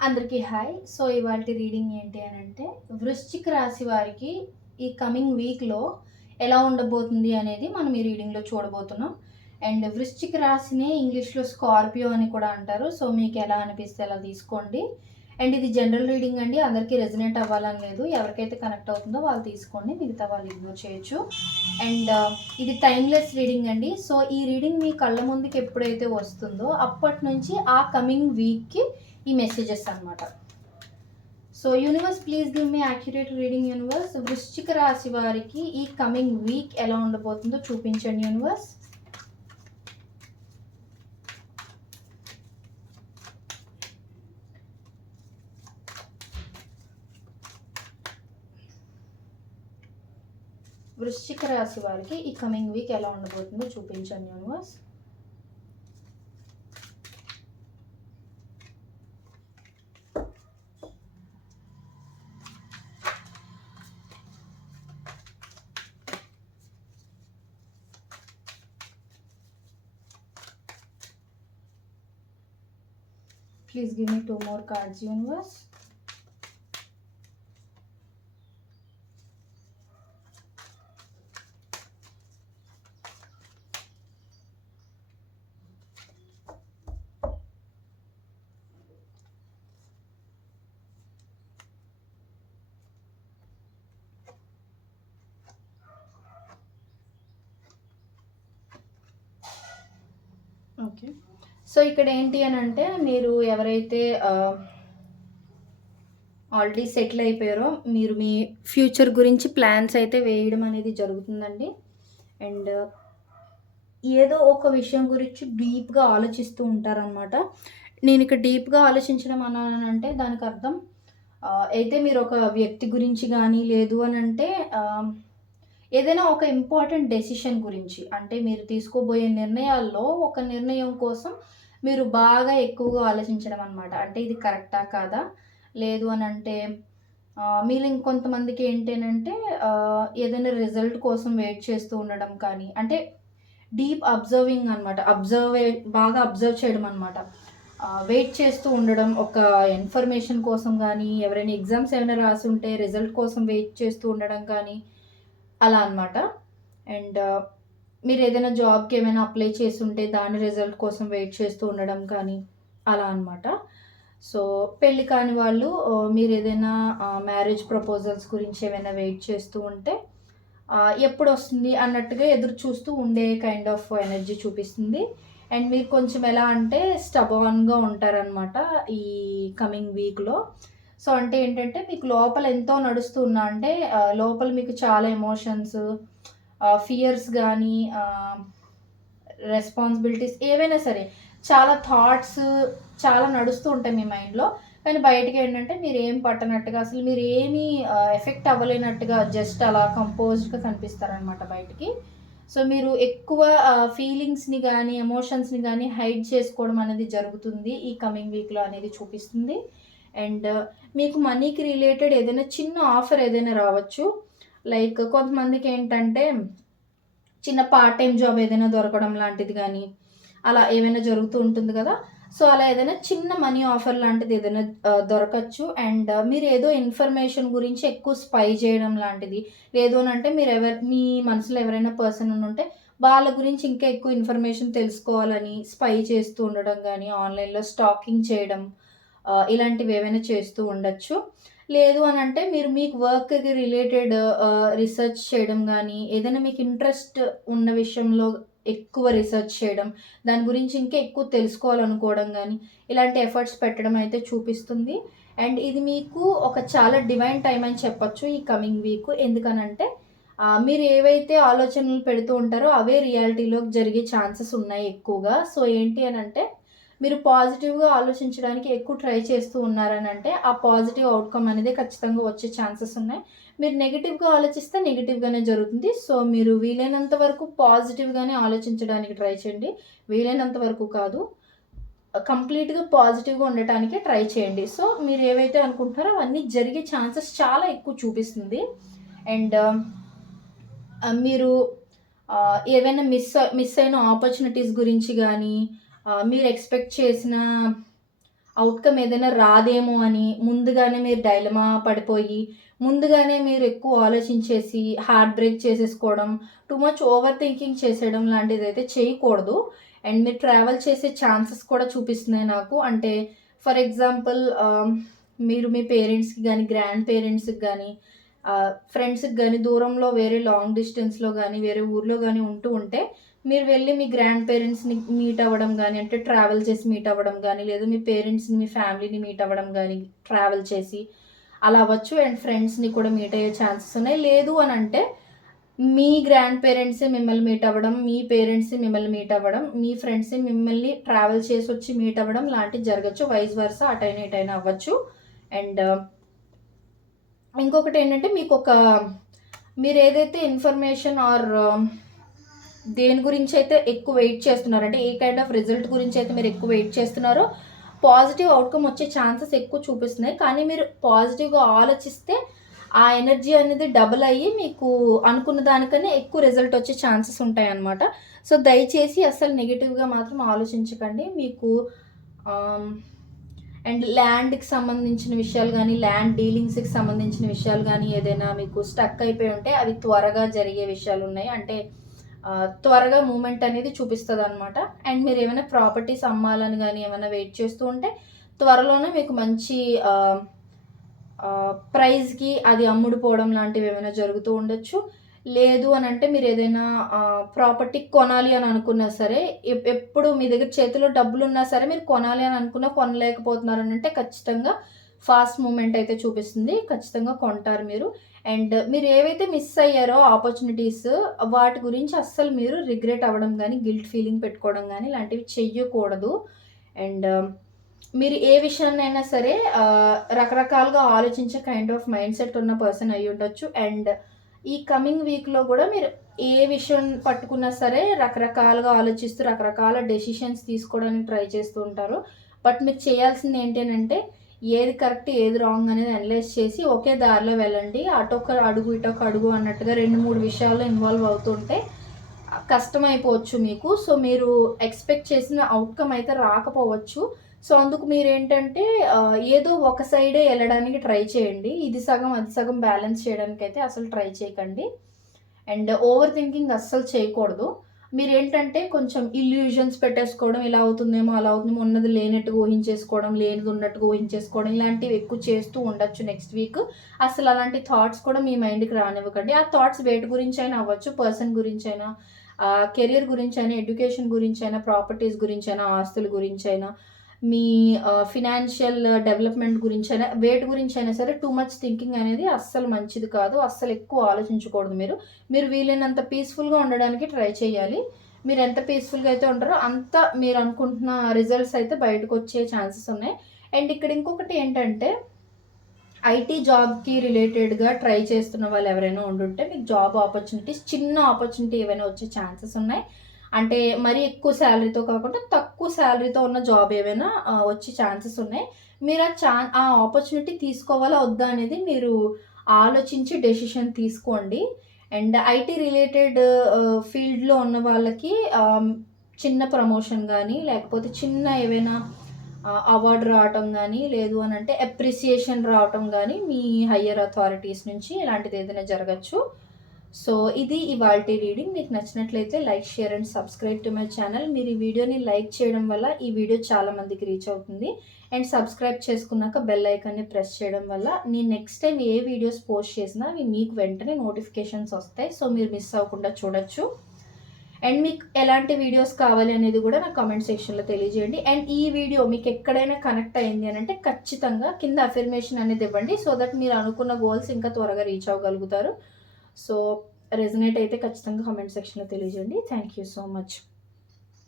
అందరికీ hi. So, ఇవాల్టి reading ఏంటి అనంటే, వృశ్చిక రాశి వారికి ఈ కమింగ్ వీక్‌లో ఎలా ఉండబోతుంది అనేది మనం ఈ రీడింగ్‌లో చూడబోతున్నాం. అండ్ వృశ్చిక రాశినే ఇంగ్లీష్‌లో స్కార్పియో అని కూడా అంటారు. సో, మీకు ఎలా అనిపిస్తే అలా తీసుకోండి. అండ్ ఇది జనరల్ రీడింగ్ అండి. అందరికీ రెజొనేట్ అవ్వాలని లేదు. ఎవరికైతే కనెక్ట్ అవుతుందో వాళ్ళు తీసుకోండి. మిగతా వాళ్ళు ఇగ్నోర్ చేయొచ్చు. అండ్ ఇది టైమ్‌లెస్ రీడింగ్ అండి. సో, ఈ రీడింగ్ మీ కళ్ళ ముందుకి ఎప్పుడైతే వస్తుందో అప్పటి నుంచి ఆ కమింగ్ వీక్‌కి ఈ మెసేజెస్ అనమాట. So universe please give me accurate reading universe. వృశ్చిక రాశి వారికి ఈ కమింగ్ వీక్ ఎలా ఉండబోతుందో చూపించండి యూనివర్స్. వృశ్చిక రాశి వారికి ఈ కమింగ్ వీక్ ఎలా ఉండబోతుందో చూపించండి universe. Please give me 2 more cards, universe. Okay. So ఇక్కడ ఏంటి అని అంటే, మీరు ఎవరైతే ఆల్రెడీ సెటిల్ అయిపోయారో మీరు మీ ఫ్యూచర్ గురించి ప్లాన్స్ అయితే వేయడం అనేది జరుగుతుందండి. అండ్ ఏదో ఒక విషయం గురించి డీప్‌గా ఆలోచిస్తూ ఉంటారనమాట. నేను ఇక్కడ డీప్‌గా ఆలోచించడం అన్నానంటే దానికి అర్థం అయితే మీరు ఒక వ్యక్తి గురించి గానీ, లేదు అనంటే ఏదైనా ఒక ఇంపార్టెంట్ డెసిషన్ గురించి, అంటే మీరు తీసుకోబోయే నిర్ణయాల్లో ఒక నిర్ణయం కోసం మీరు బాగా ఎక్కువగా ఆలోచించడం అనమాట. అంటే ఇది కరెక్టా? కాదా? లేదు అనంటే మీలో ఇంకొంతమందికి ఏంటి అనంటే ఏదైనా రిజల్ట్ కోసం వెయిట్ చేస్తూ ఉండడం కానీ, అంటే డీప్ అబ్జర్వింగ్ అనమాట. బాగా అబ్జర్వ్ చేయడం అనమాట. వెయిట్ చేస్తూ ఉండడం, ఒక ఇన్ఫర్మేషన్ కోసం గానీ, ఎవరైనా ఎగ్జామ్స్ ఏమైనా రాసుంటే రిజల్ట్ కోసం వెయిట్ చేస్తూ ఉండడం కానీ, అలా అనమాట. అండ్ మీరేదైనా జాబ్‌కి ఏమైనా అప్లై చేసుంటే దాని రిజల్ట్ కోసం వెయిట్ చేస్తూ ఉండడం కానీ, అలా అనమాట. సో, పెళ్లి కాని వాళ్ళు మీరేదైనా మ్యారేజ్ ప్రపోజల్స్ గురించి ఏమైనా వెయిట్ చేస్తూ ఉంటే ఎప్పుడొస్తుంది అన్నట్టుగా ఎదురు చూస్తూ ఉండే కైండ్ ఆఫ్ ఎనర్జీ చూపిస్తుంది. అండ్ మీరు కొంచెం ఎలా అంటే స్టబాన్‌గా ఉంటారనమాట ఈ కమింగ్ వీక్‌లో. సో, అంటే ఏంటంటే మీకు లోపల ఎంతో నడుస్తూ ఉన్నా అంటే లోపల మీకు చాలా ఎమోషన్స్, ఫియర్స్ గానీ, రెస్పాన్సిబిలిటీస్ ఏవైనా సరే చాలా థాట్స్ చాలా నడుస్తూ ఉంటాయి మీ మైండ్‌లో. కానీ బయటికేంటంటే మీరేం పట్టనట్టుగా, అసలు మీరేమీ ఎఫెక్ట్ అవ్వలేనట్టుగా జస్ట్ అలా కంపోజ్డ్‌గా కనిపిస్తారనమాట బయటికి. సో, మీరు ఎక్కువ ఫీలింగ్స్‌ని గానీ, ఎమోషన్స్‌ని గానీ హైడ్ చేసుకోవడం అనేది జరుగుతుంది ఈ కమింగ్ వీక్‌లో అనేది చూపిస్తుంది. అండ్ మీకు మనీకి రిలేటెడ్ ఏదైనా చిన్న ఆఫర్ ఏదైనా రావచ్చు. లైక్ కొంతమందికేంటంటే చిన్న పార్ట్ టైమ్ జాబ్ ఏదైనా దొరకడం లాంటిది గానీ, అలా ఏమైనా జరుగుతూ ఉంటుంది కదా! సో, అలా ఏదైనా చిన్న మనీ ఆఫర్ లాంటిది ఏదైనా దొరకచ్చు. అండ్ మీరేదో ఇన్ఫర్మేషన్ గురించి ఎక్కువ స్పై చేయడం లాంటిది, లేదు అనంటే మీ మనసులో ఎవరైనా పర్సన్ ఉండుంటే వాళ్ళ గురించి ఇంకా ఎక్కువ ఇన్ఫర్మేషన్ తెలుసుకోవాలని స్పై చేస్తూ ఉండడం గానీ, ఆన్‌లైన్‌లో స్టాకింగ్ చేయడం, ఇలాంటివేవైనా చేస్తూ ఉండొచ్చు. లేదు అనంటే మీరు మీకు వర్క్‌కి రిలేటెడ్ రిసర్చ్ చేయడం గానీ, ఏదైనా మీకు ఇంట్రెస్ట్ ఉన్న విషయంలో ఎక్కువ రిసర్చ్ చేయడం, దాని గురించి ఇంకా ఎక్కువ తెలుసుకోవాలనుకోవడం గానీ, ఇలాంటి ఎఫర్ట్స్ పెట్టడం అయితే చూపిస్తుంది. అండ్ ఇది మీకు ఒక చాలా డివైన్ టైమ్ అని చెప్పొచ్చు ఈ కమింగ్ వీక్. ఎందుకనంటే మీరు ఏవైతే ఆలోచనలు పెడుతూ ఉంటారో అవే రియాలిటీలోకి జరిగే ఛాన్సెస్ ఉన్నాయి ఎక్కువగా. సో, ఏంటి అనంటే మీరు పాజిటివ్‌గా ఆలోచించడానికి ఎక్కువ ట్రై చేస్తూ ఉన్నారనంటే, ఆ పాజిటివ్ ఔట్‌కమ్ అనేది ఖచ్చితంగా వచ్చే ఛాన్సెస్ ఉన్నాయి. మీరు నెగెటివ్‌గా ఆలోచిస్తే నెగెటివ్‌గానే జరుగుతుంది. సో, మీరు వీలైనంత వరకు పాజిటివ్‌గానే ఆలోచించడానికి ట్రై చేయండి. వీలైనంత వరకు కాదు, కంప్లీట్‌గా పాజిటివ్‌గా ఉండటానికే ట్రై చేయండి. సో, మీరు ఏవైతే అనుకుంటున్నారో అవన్నీ జరిగే ఛాన్సెస్ చాలా ఎక్కువ చూపిస్తుంది. అండ్ మీరు ఏవైనా మిస్ అయిన ఆపర్చునిటీస్ గురించి గానీ, మీరు ఎక్స్‌పెక్ట్ చేసిన అవుట్‌కమ్ ఏదైనా రాదేమో అని ముందుగానే మీరు డైలమా పడిపోయి, ముందుగానే మీరు ఎక్కువ ఆలోచించేసి హార్ట్ బ్రేక్ చేసేసుకోవడం, టూ మచ్ ఓవర్ థింకింగ్ చేసేయడం లాంటిదైతే చేయకూడదు. అండ్ మీరు ట్రావెల్ చేసే ఛాన్సెస్ కూడా చూపిస్తున్నాయి నాకు. అంటే ఫర్ ఎగ్జాంపుల్ మీరు మీ పేరెంట్స్‌కి గానీ, గ్రాండ్ పేరెంట్స్‌కి గానీ, ఫ్రెండ్స్‌కి గానీ దూరంలో వేరే లాంగ్ డిస్టెన్స్‌లో గానీ, వేరే ఊర్లో గానీ ఉంటూ ఉంటే, మీరు వెళ్ళి మీ గ్రాండ్ పేరెంట్స్‌ని మీట్ అవ్వడం గానీ, అంటే ట్రావెల్ చేసి మీట్ అవ్వడం గానీ, లేదా మీ పేరెంట్స్‌ని, మీ ఫ్యామిలీని మీట్ అవ్వడం గానీ, ట్రావెల్ చేసి అలా అవ్వచ్చు. అండ్ ఫ్రెండ్స్‌ని కూడా మీట్ అయ్యే ఛాన్సెస్ ఉన్నాయి. లేదు అనంటే మీ గ్రాండ్ పేరెంట్సే మిమ్మల్ని మీట్ అవ్వడం, మీ పేరెంట్సే మిమ్మల్ని మీట్ అవ్వడం, మీ ఫ్రెండ్సే మిమ్మల్ని ట్రావెల్ చేసొచ్చి మీట్ అవ్వడం లాంటిది జరగచ్చు. వైస్ వర్సా అటైనా ఇటైనా అవ్వచ్చు. అండ్ ఇంకొకటేంటంటే మీరేదైతే ఇన్ఫర్మేషన్ ఆర్ దేని గురించైతే ఎక్కువ వెయిట్ చేస్తున్నారో, అంటే ఏ కైండ్ ఆఫ్ రిజల్ట్ గురించైతే మీరు ఎక్కువ వెయిట్ చేస్తున్నారో, పాజిటివ్ అవుట్‌కమ్ వచ్చే ఛాన్సెస్ ఎక్కువ చూపిస్తున్నాయి. కానీ మీరు పాజిటివ్‌గా ఆలోచిస్తే ఆ ఎనర్జీ అనేది డబుల్ అయ్యి మీకు అనుకున్న దానికన్నా ఎక్కువ రిజల్ట్ వచ్చే ఛాన్సెస్ ఉంటాయన్నమాట. సో, దయచేసి అస్సలు నెగెటివ్‌గా మాత్రం ఆలోచించకండి. మీకు ఆహ్, అండ్ ల్యాండ్‌కి సంబంధించిన విషయాలు గానీ, ల్యాండ్ డీలింగ్స్‌కి సంబంధించిన విషయాలు గానీ, ఏదైనా మీకు స్టక్ అయిపోయి ఉంటే అవి త్వరగా జరిగే విషయాలున్నాయి. అంటే త్వరగా మూవ్‌మెంట్ అనేది చూపిస్తదనమాట. అండ్ మీరేమైనా ప్రాపర్టీస్ అమ్మాలని గానీ, ఏమైనా వెయిట్ చేస్తూ ఉంటే త్వరలోనే మీకు మంచి ఆహ్, ప్రైస్‌కి అది అమ్ముడుపోవడం లాంటివేమైనా జరుగుతూ ఉండొచ్చు. లేదు అనంటే మీరేదైనా ప్రాపర్టీ కొనాలి అని అనుకున్నా సరే, ఎప్పుడు మీ దగ్గర చేతిలో డబ్బులున్నా సరే మీరు కొనాలి అని అనుకున్నా కొనలేకపోతున్నారనంటే ఖచ్చితంగా ఫాస్ట్ మూవ్‌మెంట్ అయితే చూపిస్తుంది. ఖచ్చితంగా కొంటారు మీరు. అండ్ మీరేవైతే మిస్ అయ్యారో ఆపర్చునిటీస్ వాటి గురించి అస్సలు మీరు రిగ్రెట్ అవ్వడం గానీ, గిల్ట్ ఫీలింగ్ పెట్టుకోవడం గానీ ఇలాంటివి చెయ్యకూడదు. అండ్ మీరు ఏ విషయాన్నైనా సరే రకరకాలుగా ఆలోచించే కైండ్ ఆఫ్ మైండ్ సెట్ ఉన్న పర్సన్ అయ్యుండొచ్చు. అండ్ ఈ కమింగ్ వీక్‌లో గూడా మీరు ఏ విషయం పట్టుకున్నా సరే రకరకాలుగా ఆలోచిస్తూ, రకరకాల డెసిషన్స్ తీసుకోవడానికి ట్రై చేస్తూ ఉంటారు. బట్ మీరు చేయాల్సింది ఏంటి అనంటే, ఏది కరెక్ట్, ఏది రాంగ్ అనేది అనలైజ్ చేసి ఒకే దారిలో వెళ్ళండి. అటొక అడుగు, ఇటొక అడుగు అన్నట్టుగా 2, 3 విషయాల్లో ఇన్వాల్వ్ అవుతుంటే కష్టమైపోవచ్చు మీకు. సో, మీరు ఎక్స్‌పెక్ట్ చేసిన ఔట్‌కమ్ అయితే రాకపోవచ్చు. సో, అందుకు మీరేంటంటే ఏదో ఒక సైడే ఎళ్ళడానికి ట్రై చేయండి. ఇది సగం, అది సగం బ్యాలెన్స్ చేయడానికైతే అసలు ట్రై చేయకండి. అండ్ ఓవర్ థింకింగ్ అస్సలు చేయకూడదు. మీరేంటంటే కొంచెం ఇల్యూజన్స్ పెట్టేసుకోవడం, ఇలా అవుతుందేమో, అలా అవుతుందేమో, ఉన్నది లేనట్టుగా ఊహించేసుకోవడం, లేనిది ఉన్నట్టుగా ఊహించేసుకోవడం, ఇలాంటివి ఎక్కువ చేస్తూ ఉండొచ్చు నెక్స్ట్ వీక్. అసలు అలాంటి థాట్స్ కూడా మీ మైండ్‌కి రానివ్వకండి. ఆ థాట్స్ వేటి గురించైనా అవ్వచ్చు, పర్సన్ గురించైనా, కెరియర్ గురించైనా, ఎడ్యుకేషన్ గురించైనా, ప్రాపర్టీస్ గురించైనా, ఆస్తుల గురించైనా, మీ ఫినాన్షియల్ డెవలప్‌మెంట్ గురించైనా, వేటి గురించైనా సరే టూ మచ్ థింకింగ్ అనేది అస్సలు మంచిది కాదు. అస్సలు ఎక్కువ ఆలోచించకూడదు మీరు. మీరు వీలైనంత పీస్‌ఫుల్‌గా ఉండడానికి ట్రై చేయాలి. మీరెంత పీస్‌ఫుల్‌గా అయితే ఉంటారో అంత మీరనుకుంటున్న రిజల్ట్స్ అయితే బయటకొచ్చే ఛాన్సెస్ ఉన్నాయి. అండ్ ఇక్కడ ఇంకొకటి ఏంటంటే, ఐటీ జాబ్‌కి రిలేటెడ్‌గా ట్రై చేస్తున్న వాళ్ళు ఎవరైనా ఉండుంటే మీకు జాబ్ ఆపర్చునిటీస్, చిన్న ఆపర్చునిటీ ఏవైనా వచ్చే ఛాన్సెస్ ఉన్నాయి. అంటే మరీ ఎక్కువ సాలరీతో కాకుండా తక్కువ సాలరీతో ఉన్న జాబ్ ఏవైనా వచ్చే ఛాన్సెస్ ఉన్నాయి. మీరు ఆ ఆపర్చునిటీ తీసుకోవాలా వద్దా అనేది మీరు ఆలోచించి డెసిషన్ తీసుకోండి. అండ్ ఐటీ రిలేటెడ్ ఫీల్డ్‌లో ఉన్న వాళ్ళకి చిన్న ప్రమోషన్ గానీ, లేకపోతే చిన్న ఏవైనా అవార్డ్ రావటం గానీ, లేదు అనంటే అప్రిసియేషన్ రావటం గానీ, మీ హయ్యర్ అథారిటీస్ నుంచి ఇలాంటిదేదైనా జరగచ్చు. సో, ఇది ఇవాల్టి రీడింగ్. మీకు నచ్చినట్లయితే like, share and subscribe to my channel. మీరు ఈ వీడియోని లైక్ చేయడం వల్ల ఈ వీడియో చాలా మందికి రీచ్ అవుతుంది. అండ్ సబ్స్క్రైబ్ చేసుకున్నాక బెల్ ఐకాన్‌ని ప్రెస్ చేయడం వల్ల నేను నెక్స్ట్ టైమ్ ఏ వీడియోస్ పోస్ట్ చేసినా అవి మీకు వెంటనే నోటిఫికేషన్స్ వస్తాయి. సో, మీరు మిస్ అవ్వకుండా చూడొచ్చు. అండ్ మీకు ఎలాంటి వీడియోస్ కావాలి అనేది కూడా నాకు కామెంట్ సెక్షన్‌లో తెలియజేయండి. అండ్ ఈ వీడియో మీకు ఎక్కడైనా కనెక్ట్ అయింది అనంటే ఖచ్చితంగా కింద అఫర్మేషన్ అనేది ఇవ్వండి. సో దట్ మీరు అనుకున్న గోల్స్ ఇంకా త్వరగా రీచ్ అవ్వగలుగుతారు. సో, రెజొనేట్ అయితే ఖచ్చితంగా కామెంట్ సెక్షన్‌లో తెలియజేయండి. Thank you so much.